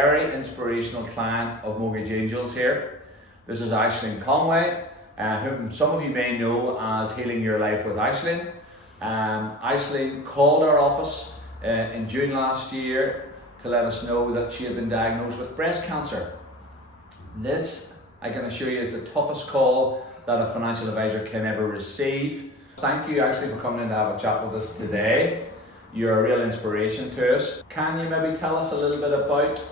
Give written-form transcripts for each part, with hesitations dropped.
very inspirational client of Mortgage Angels here. This is Aisling Conway, whom some of you may know as Healing Your Life with Aisling. Aisling called our office in June last year to let us know that she had been diagnosed with breast cancer. This, I can assure you, is the toughest call that a financial advisor can ever receive. Thank you actually for coming in to have a chat with us today. You're a real inspiration to us. Can you maybe tell us a little bit about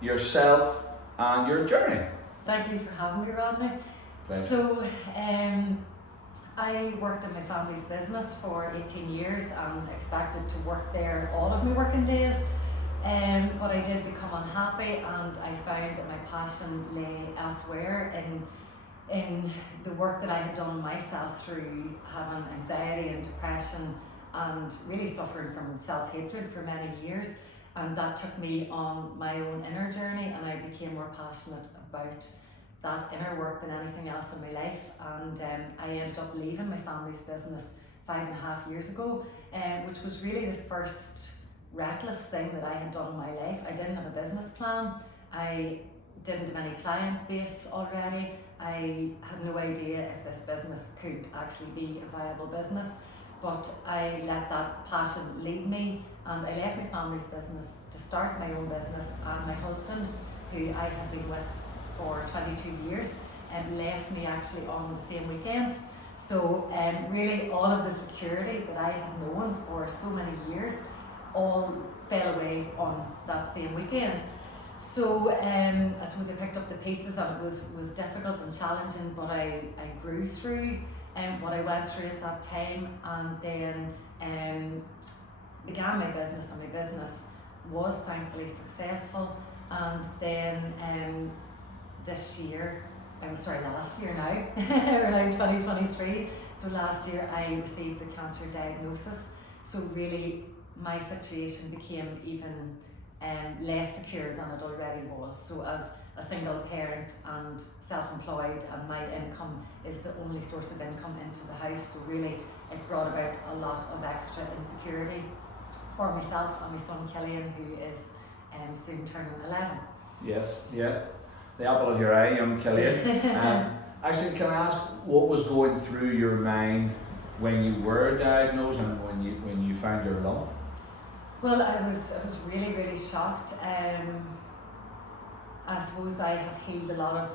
yourself and your journey? Thank you for having me, Rodney. Pleasure. So, I worked in my family's business for 18 years and expected to work there all of my working days. But I did become unhappy, and I found that my passion lay elsewhere in the work that I had done myself through having anxiety and depression and really suffering from self-hatred for many years. And that took me on my own inner journey, and I became more passionate about that inner work than anything else in my life. And I ended up leaving my family's business 5.5 years ago, which was really the first reckless thing that I had done in my life. I didn't have a business plan. I didn't have any client base already. I had no idea if this business could actually be a viable business, but I let that passion lead me, and I left my family's business to start my own business. And my husband, who I had been with for 22 years, left me actually on the same weekend. So really all of the security that I had known for so many years all fell away on that same weekend. So I suppose I picked up the pieces, and it was difficult and challenging, but I grew through what I went through at that time, and then began my business, and my business was thankfully successful. And then last year now, we're now in 2023, so last year I received the cancer diagnosis. So really my situation became even less secure than it already was. So as a single parent and self-employed, and my income is the only source of income into the house, so really it brought about a lot of extra insecurity for myself and my son Killian, who is soon turning 11. Yes, yeah. The apple of your eye, young Killian. Actually, can I ask what was going through your mind when you were diagnosed and when you found your lump? Well, I was really, really shocked. I suppose I have healed a lot of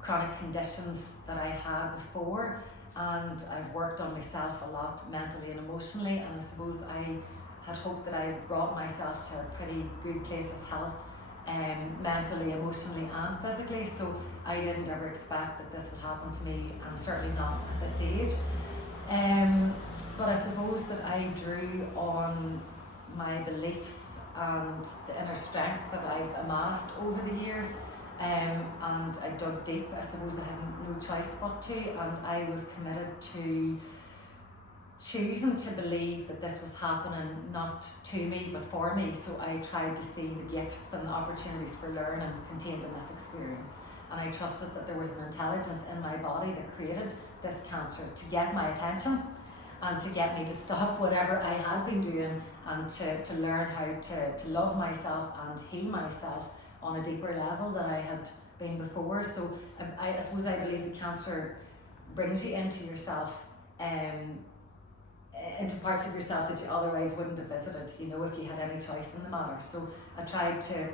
chronic conditions that I had before, and I've worked on myself a lot mentally and emotionally, and I suppose I had hoped that I brought myself to a pretty good place of health, mentally, emotionally and physically. So I didn't ever expect that this would happen to me, and certainly not at this age. But I suppose that I drew on my beliefs and the inner strength that I've amassed over the years, and I dug deep. I suppose I had no choice but to, and I was committed to choosing to believe that this was happening not to me but for me. So I tried to see the gifts and the opportunities for learning contained in this experience, and I trusted that there was an intelligence in my body that created this cancer to get my attention and to get me to stop whatever I had been doing, and to learn how to love myself and heal myself on a deeper level than I had been before. So I suppose I believe the cancer brings you into yourself, into parts of yourself that you otherwise wouldn't have visited, you know, if you had any choice in the matter. So I tried to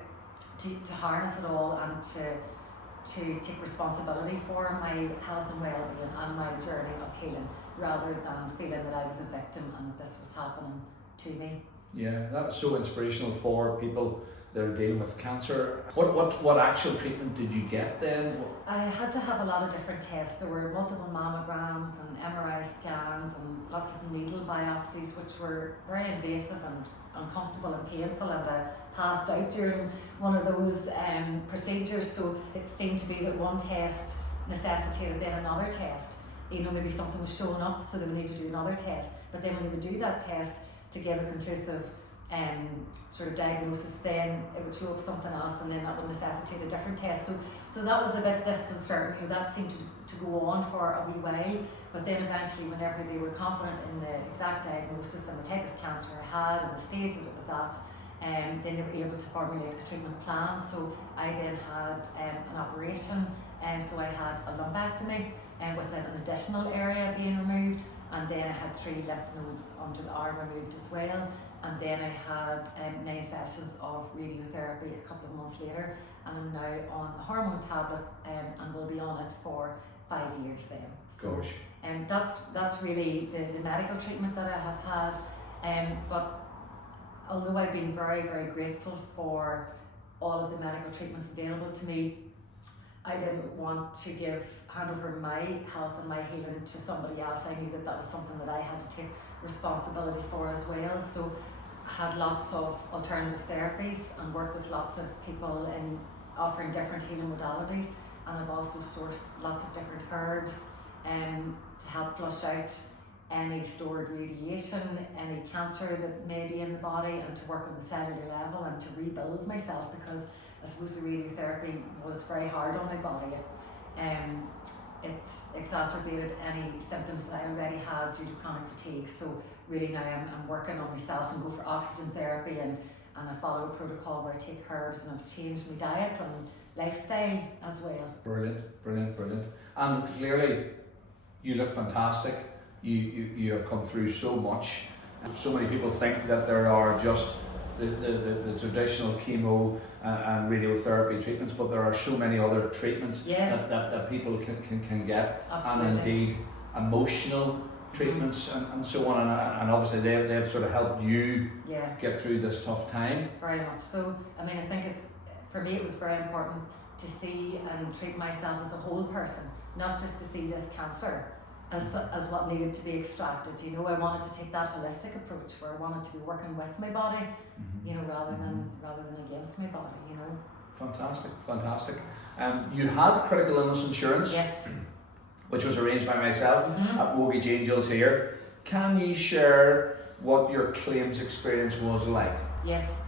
harness it all, and to take responsibility for my health and well-being and my journey of healing, rather than feeling that I was a victim and that this was happening to me. Yeah, that's so inspirational for people that are dealing with cancer. What actual treatment did you get then? I had to have a lot of different tests. There were multiple mammograms and MRI scans and lots of needle biopsies, which were very invasive and uncomfortable and painful, and I passed out during one of those procedures. So it seemed to be that one test necessitated then another test. You know, maybe something was showing up, so they would need to do another test. But then when they would do that test to give a conclusive sort of diagnosis, then it would show up something else, and then that would necessitate a different test. So that was a bit disconcerting. You know, that seemed to go on for a wee while, but then eventually, whenever they were confident in the exact diagnosis and the type of cancer I had and the stage that it was at, Then they were able to formulate a treatment plan. So I then had an operation, so I had a lumpectomy with an additional area being removed, and then I had 3 lymph nodes under the arm removed as well. And then I had 9 sessions of radiotherapy a couple of months later, and I'm now on a hormone tablet and will be on it for 5 years then. So that's really the medical treatment that I have had. But although I've been very, very grateful for all of the medical treatments available to me, I didn't want to hand over my health and my healing to somebody else. I knew that that was something that I had to take responsibility for as well. So I had lots of alternative therapies and worked with lots of people in offering different healing modalities, and I've also sourced lots of different herbs to help flush out any stored radiation, any cancer that may be in the body, and to work on the cellular level and to rebuild myself, because I suppose the radiotherapy was very hard on my body. It exacerbated any symptoms that I already had due to chronic fatigue. So really now I'm working on myself and go for oxygen therapy, and I follow a protocol where I take herbs, and I've changed my diet and lifestyle as well. Brilliant, brilliant, brilliant. And clearly you look fantastic. You have come through so much. So many people think that there are just the traditional chemo and radiotherapy treatments, but there are so many other treatments that people can get. Absolutely. And indeed emotional treatments and so on, and obviously they've sort of helped you get through this tough time. Very much so. I mean, I think for me it was very important to see and treat myself as a whole person, not just to see this cancer as what needed to be extracted. You know, I wanted to take that holistic approach where I wanted to be working with my body, you know, rather than against my body, you know. Fantastic, fantastic. You had critical illness insurance. Yes. Which was arranged by myself at Mortgage Angels here. Can you share what your claims experience was like? Yes.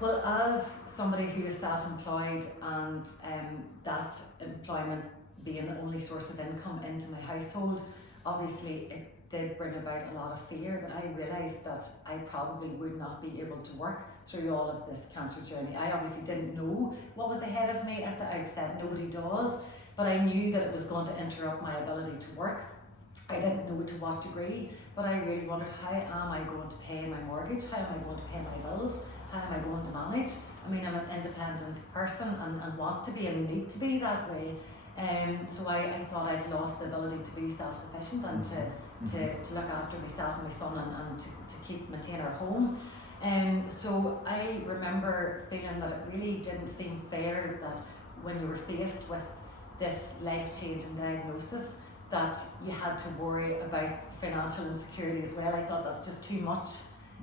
Well, as somebody who is self-employed and that employment being the only source of income into my household, obviously it did bring about a lot of fear, that I realised that I probably would not be able to work through all of this cancer journey. I obviously didn't know what was ahead of me at the outset, nobody does, but I knew that it was going to interrupt my ability to work. I didn't know to what degree, but I really wondered, how am I going to pay my mortgage? How am I going to pay my bills? How am I going to manage? I mean, I'm an independent person and want to be and need to be that way. So I thought I've lost the ability to be self-sufficient and to look after myself and my son and to maintain our home. So I remember feeling that it really didn't seem fair that when you were faced with this life-changing diagnosis, that you had to worry about financial insecurity as well. I thought that's just too much.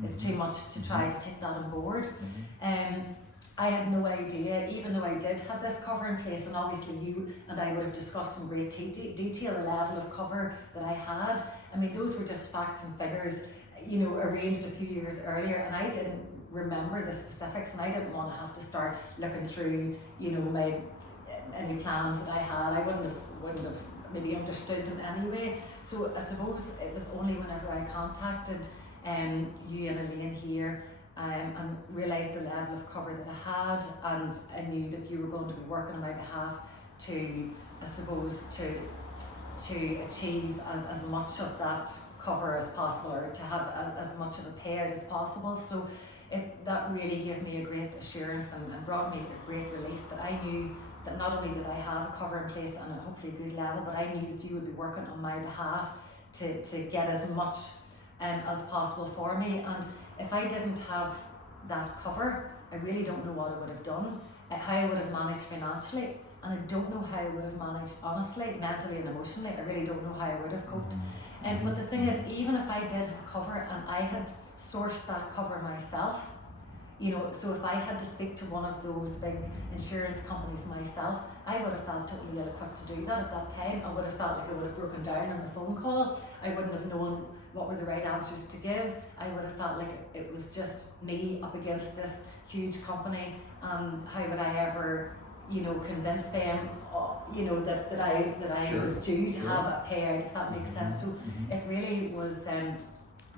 It's too much to try to take that on board. I had no idea, even though I did have this cover in place, and obviously you and I would have discussed in great detail the level of cover that I had. I mean, those were just facts and figures, you know, arranged a few years earlier, and I didn't remember the specifics, and I didn't want to have to start looking through, you know, any plans that I had. I wouldn't have maybe understood them anyway. So I suppose it was only whenever I contacted you and Elaine here and realised the level of cover that I had, and I knew that you were going to be working on my behalf to, I suppose, to achieve as much of that cover as possible, or to have as much of it paid as possible. So that really gave me a great assurance and brought me a great relief that I knew that not only did I have a cover in place and hopefully a good level, but I knew that you would be working on my behalf to get as much as possible for me. And if I didn't have that cover, I really don't know what I would have done, how I would have managed financially, and I don't know how I would have managed honestly, mentally and emotionally. I really don't know how I would have coped. But the thing is, even if I did have cover and I had sourced that cover myself, you know, so if I had to speak to one of those big insurance companies myself, I would have felt totally ill-equipped to do that at that time. I would have felt like I would have broken down on the phone call. I wouldn't have known what were the right answers to give. I would have felt like it was just me up against this huge company, and how would I ever, you know, convince them, you know, that I was due to have a payout, if that makes sense. So it really was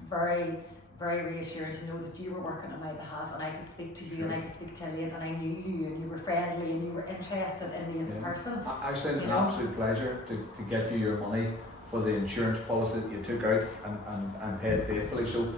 very, very reassuring to know that you were working on my behalf, and I could speak to you, and I could speak to Elaine, and I knew you, and you were friendly, and you were interested in me as a person. Actually, it's an absolute pleasure to get you your money for the insurance policy that you took out and paid faithfully. So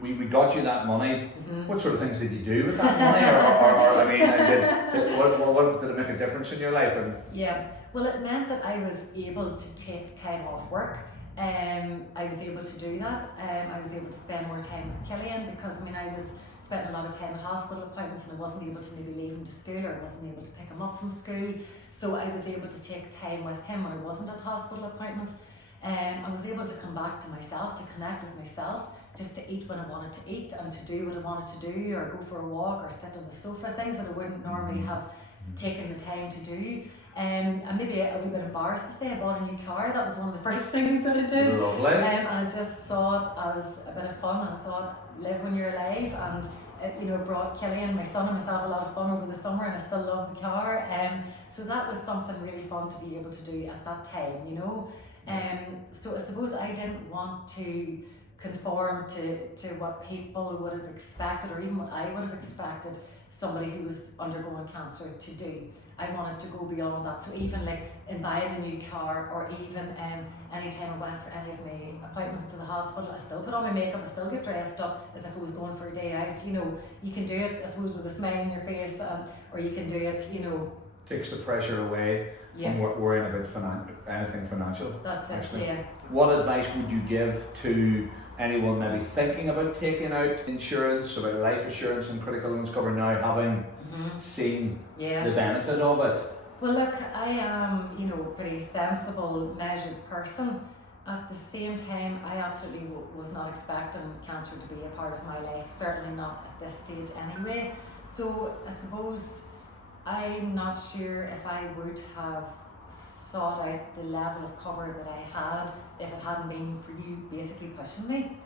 we got you that money. What sort of things did you do with that money? or I mean, what did it make a difference in your life? Yeah, well, it meant that I was able to take time off work. I was able to do that. I was able to spend more time with Killian, because I mean, I was spending a lot of time at hospital appointments, and I wasn't able to maybe leave him to school, or I wasn't able to pick him up from school. So I was able to take time with him when I wasn't at hospital appointments. I was able to come back to myself, to connect with myself, just to eat when I wanted to eat, and to do what I wanted to do, or go for a walk, or sit on the sofa, things that I wouldn't normally have taken the time to do. And maybe a wee bit embarrassed to say I bought a new car. That was one of the first things that I did. Lovely. And I just saw it as a bit of fun, and I thought, live when you're alive. And it brought Killian, my son, and myself a lot of fun over the summer, and I still love the car. So that was something really fun to be able to do at that time, So I suppose I didn't want to conform to what people would have expected, or even what I would have expected somebody who was undergoing cancer to do. I wanted to go beyond that. So even like in buying the new car, or even anytime I went for any of my appointments to the hospital, I still put on my makeup, I still get dressed up as if I was going for a day out. You can do it, I suppose, with a smile on your face, or you can do it, Takes the pressure away from worrying about anything financial. That's it, actually. yeah. What advice would you give to anyone maybe thinking about taking out insurance, about life assurance and critical illness cover, now having seen the benefit of it? Well, look, I am, a pretty sensible, measured person. At the same time, I absolutely was not expecting cancer to be a part of my life, certainly not at this stage anyway. So I suppose I'm not sure if I would have sought out the level of cover that I had if it hadn't been for you basically pushing me,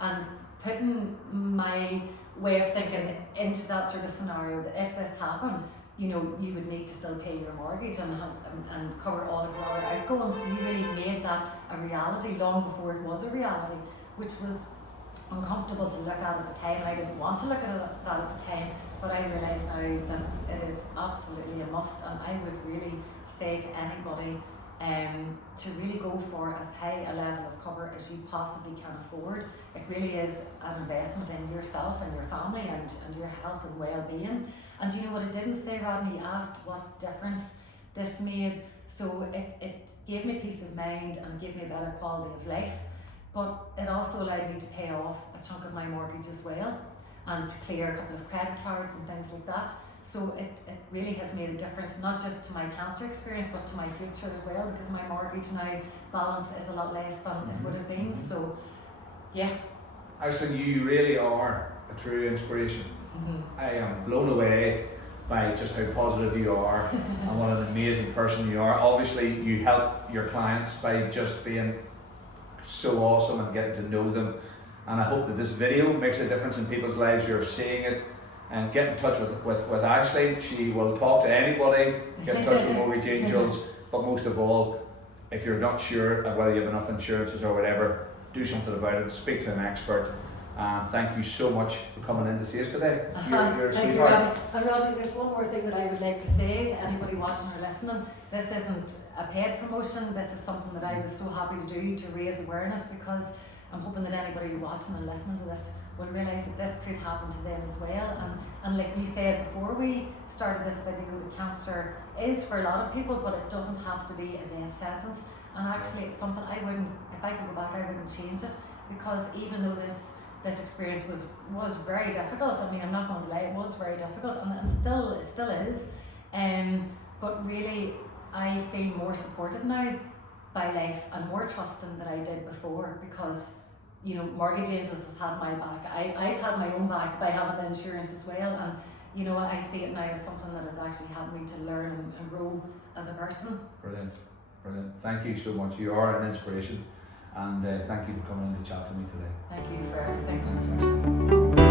and putting my way of thinking into that sort of scenario, that if this happened, you would need to still pay your mortgage and cover all of your other outgoings. So you really made that a reality long before it was a reality, which was uncomfortable to look at the time, and I didn't want to look at that at the time. But I realise now that it is absolutely a must, and I would really say to anybody to really go for as high a level of cover as you possibly can afford. It really is an investment in yourself and your family and your health and well-being. And you know what it didn't say, Rodney? You asked what difference this made. So it gave me peace of mind and gave me a better quality of life, but it also allowed me to pay off a chunk of my mortgage as well, and to clear a couple of credit cards and things like that. So it really has made a difference, not just to my cancer experience, but to my future as well, because my mortgage now balance is a lot less than it would have been. So, yeah. Aisling, you really are a true inspiration. I am blown away by just how positive you are and what an amazing person you are. Obviously, you help your clients by just being so awesome and getting to know them. And I hope that this video makes a difference in people's lives. You're seeing it. And get in touch with Aisling. She will talk to anybody. Get in touch with Mortgage Angels. But most of all, if you're not sure of whether you have enough insurances or whatever, do something about it. Speak to an expert. And thank you so much for coming in to see us today. You're a thank you, Rodney. And Rodney, there's one more thing that I would like to say to anybody watching or listening. This isn't a paid promotion. This is something that I was so happy to do to raise awareness, because I'm hoping that anybody watching and listening to this will realise that this could happen to them as well. And like we said before we started this video, that cancer is for a lot of people, but it doesn't have to be a death sentence. And actually it's something I wouldn't, if I could go back, I wouldn't change it, because even though this experience was very difficult, I mean, I'm not going to lie, it was very difficult, and it still is. But really, I feel more supported now by life and more trusting than I did before, because Mortgage Angels has had my back. I've had my own back by having the insurance as well, and I see it now as something that has actually helped me to learn and grow as a person. Brilliant. Thank you so much. You are an inspiration, and thank you for coming in to chat to me today. Thank you for everything.